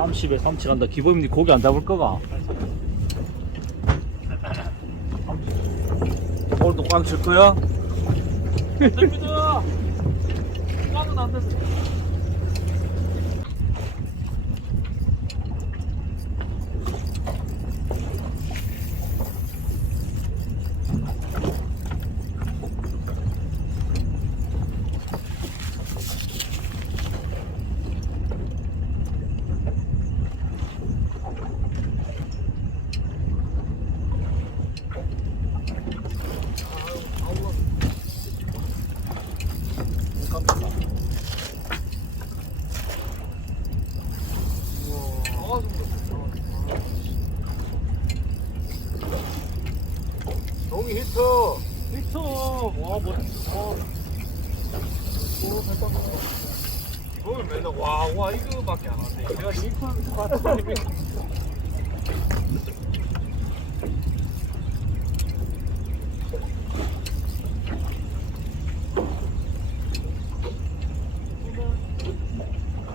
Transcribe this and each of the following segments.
30에 37 한다. 기범님 고기 안 잡을 거가? 오늘도 꽝칠 거야? 됩니다. 꽝은 안 됐어. 동이 히트. 히트! 와, 뭐, 어. 이거는 맨날 와, 와, 이거밖에 안 하는데. 내가 링크 봤더 니.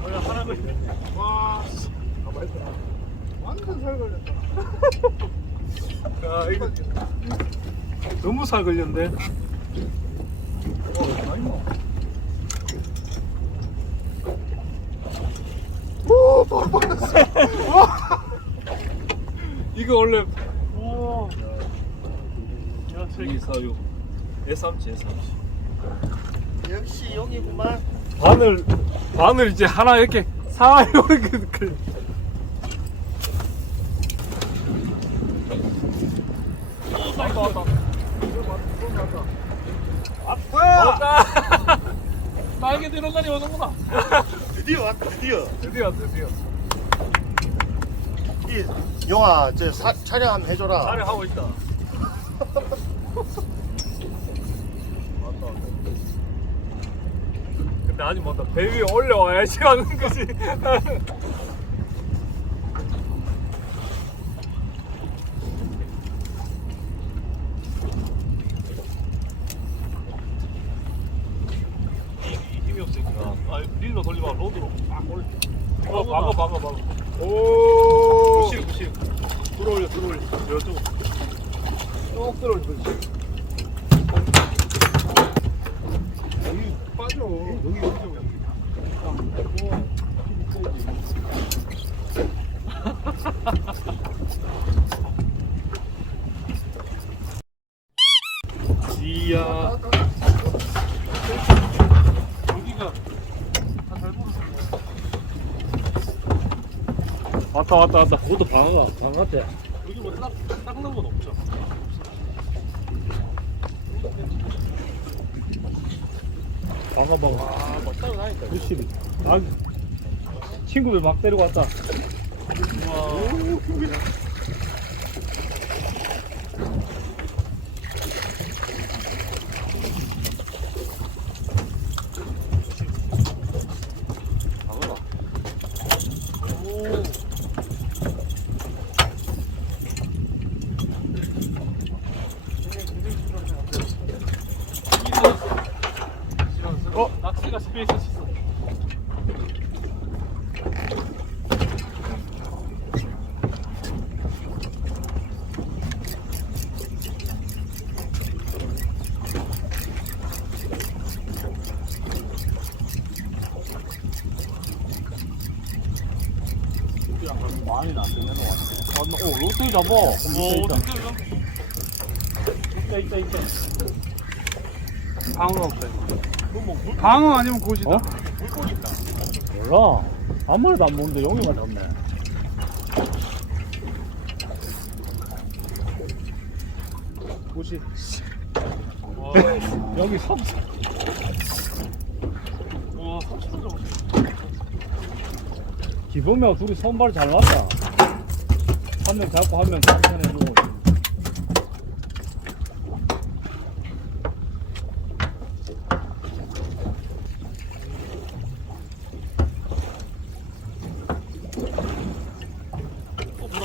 원래 하나 걸렸네. 와, 씨. 가만히 있어라. 완전 살 걸렸다. 이거 너무 살 걸렸는데. 오, 바로. 와. 이거 원래 오. 야, 724요. S3치, S3치. 역시 여기구만. 바늘 바늘 이제 하나 이렇게 사요 이렇게 그- 왔다 왔다 왔다 날개 들어가니 오는구나. 드디어 왔다, 드디어. 드디어 드디어. 이 영화 저 사, 촬영 한번 해줘라. 촬영하고 있다. 왔다 왔다. 근데 아직 못다 배 위에 올려와야지 하는 거지 이- 힘이 없으니까 아 릴로 돌리고 로드로. 빡 올려 어 박아 박아 박아 오. 부실 부실 들어올려 들어올려. 이쪽 쭉 들어올려 그렇지 여기 빠져 여기 여기 이야 여기가 다잘 부르셨네 왔다, 왔다, 왔다. 그것도 방어가. 방어 같아. 여기 뭐건 없죠? 방어, 방어. 아, 뭐 따로 나니까. 무시 아, 친구들 막 데리고 왔다. 와. 방어다. 오. 어? 낙지가 스페이스 있어. 어, 잡아. 오, 있다, 있다, 있다. 방어 없다. 물, 방어 아니면 고시다. 어? 물고기 있다. 몰라. 한 마리도 안 먹는데 용이만 잡네. 와, 여기 삼 와, 30분 정도. 기범이하고 둘이 손발 잘 맞다. 한 명 잡고 한명 상편해주고.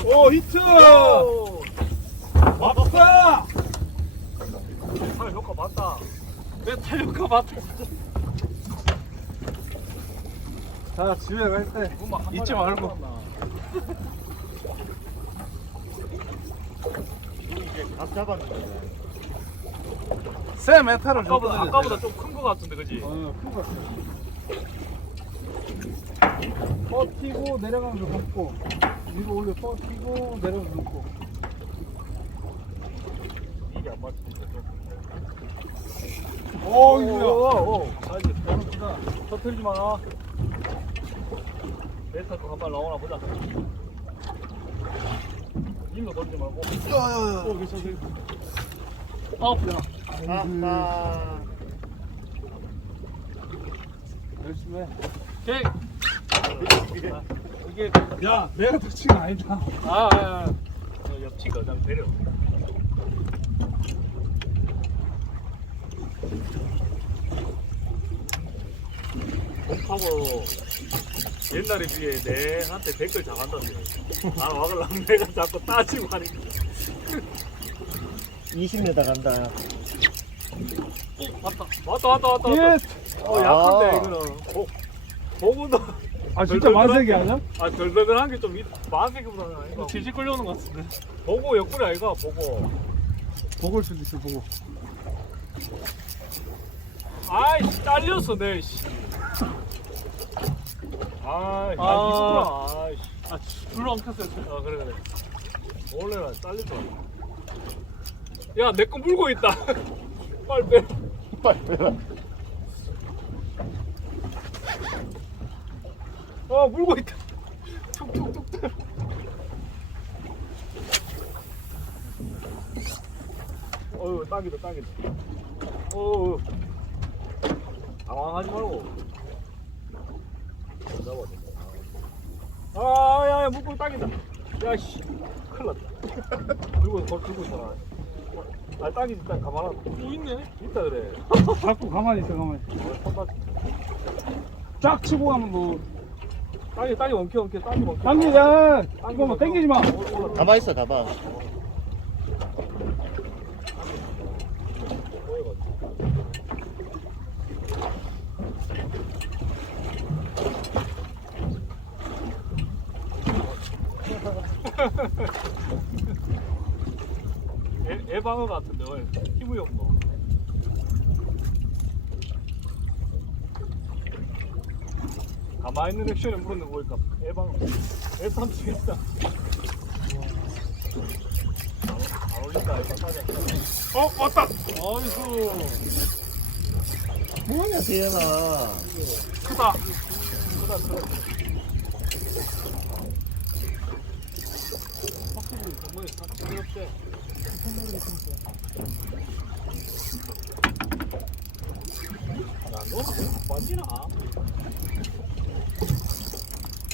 오, 히트! 맞다! 탈 효과 내탈 효과 맞다. 자 집에 갈 때 잊지 말고 이제 감 잡았는데. 새 메탈을 아까보다 아까보다 좀 큰 거 같은데 그지? 어큰거 같아 버티고 내려가면서 덮고 위로 올려 버티고 내려가면서 덮고 이게 안 맞추니까 좀. 오 이거야. 오오오 아 이제 잘한다. 터트리지 마 메타도 한발 나오나 보자. 일로 돌리지 말고. 야야야. 어 괜찮아 아프야 아빠. 열심히 해. 오케이. 이게 야, 내가 거 아니다. 아, 아, 아. 저 옆치가 그냥 배려 하고 옛날에 비해 내한테 댓글 잘한다는데 아 와글랑 내가 자꾸 따지고 하니까 20m 간다. 왔다 왔다 왔다 왔다 예. 왔다 어 약한데 아. 이거는 보, 보고도 아, 진짜 만색이 아니야? 아 덜덜덜한 게 좀 만색보다는 아닌가 질질 끌려오는 것 같은데. 보고 옆구리 아이가 보고 보고일 수도 있어, 보고. 아이씨 잘렸어 내 씨. 아이 아, 아. 기스구나. 아이씨. 아, 불로 안 켰어요. 아 그래 그래. 원래는 잘렸어 야내 거 물고 있다. 빨리 빼. 빨리 빼라. 어 물고 있다. 툭툭툭 툭 어휴 딱이다 딱이다. 어휴 당황하지 말고. 잡아 아야 야 물고 딱이다. 야 씨. 큰일 났다. 들고 걸 들고 있잖아 아 딱이 일단 가만히 또 있네? 있다 그래. 자꾸 가만히 있어, 가만히. 쫙 치고 가면 뭐. 딱이 딱이 원켜 원켜. 딱이 원켜. 당기자! 이거 뭐 당기지 마! 가만 있어, 가만. 애, 애방어 같은데 왜 피부 없노 가만히 있는 액션에 물었는 거 보니까 애방어. 애삼치 있다 안 올린다 애방까지 어 왔다! 어이구 뭐냐, 대현아. 크다 크다 크다 확실히 정말 부럽대 야, 너는 빠지나?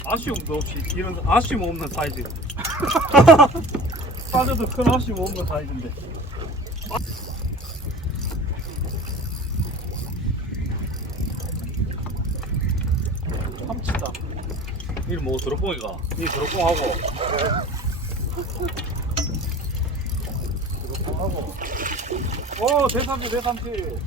아쉬움도 없이 이런 아쉬움 없는 사이즈. 빠져도 큰 아쉬움 없는 사이즈인데. 참치다. 이뭐 드롭봉이가? 이 드롭봉하고. 드롭봉하고. 오 대삼치 대삼치.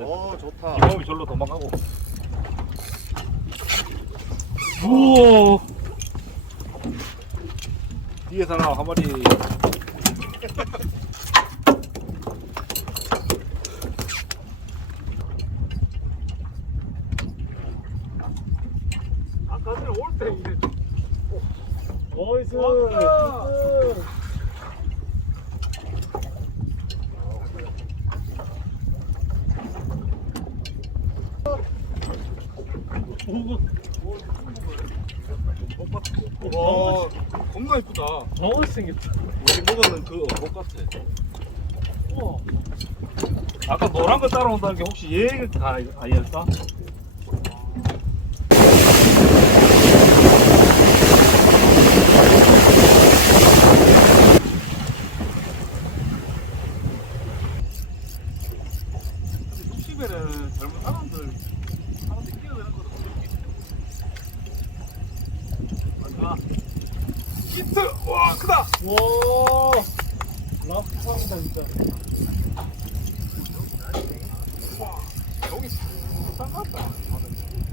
오, 좋다. 기범이 절로 도망가고. 우와. 뒤에 사람 한 마리. 아까 전에 올때 이제. 어이스! 왔다. 와, 겁나 이쁘다. 너무 생겼다. 우리 먹었는 그옷 같아. 우와. 아까 노란 거 따라온다는 게 혹시 얘가 아니었어? 시베는 젊은 사람들 사람들 끼어드는 것도 모르겠네. 맞아. 히트! 와, 크다! 와! 람프합니다 진짜.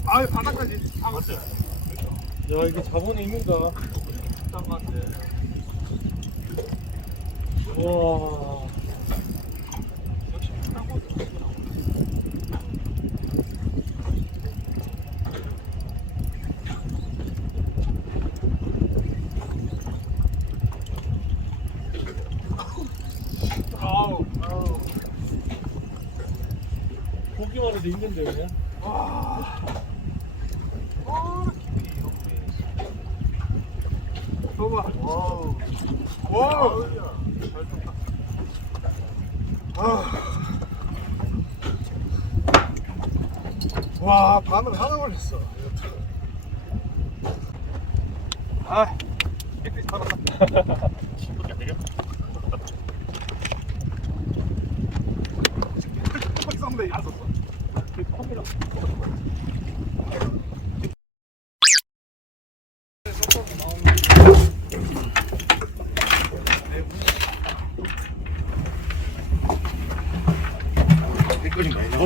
아 바닥까지 다 맞죠? 야 이게 자본이 있는가? 딴건데 와. 역시죠. 아우 아우 보기만 해도 힘든데 그냥. 아 봐봐 와우 와우 잘 쳤다 와 바늘 하나 걸렸어 아 햇빛 받았다 썸네 있었어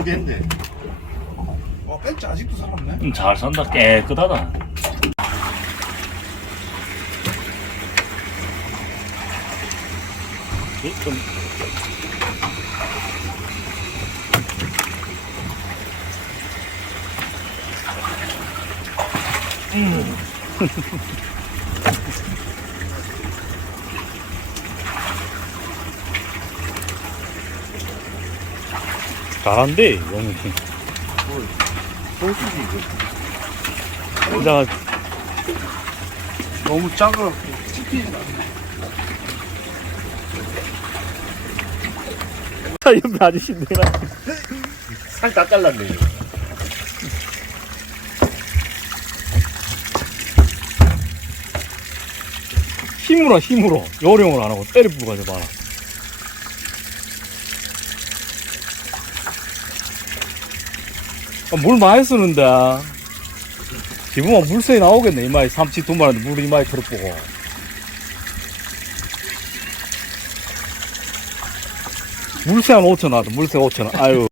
나오겠네. 와 벤츠 아직도 살았네? 음, 잘 산다. 깨끗하다. 좀 잘한대 영훈이 솔직히 이거. 자 너무 작아 씹히진 않아 옆에 아저씨 내가 살다 잘랐네. 이거. 힘으로 힘으로 요령을 안 하고 때려 부고 가져 봐라 아, 물 많이 쓰는데. 기분만 물세에 나오겠네 이마에 삼치 두 마리인데 물 이마에 들어보고. 물세 한 5천 원 물세 5천. 원 아유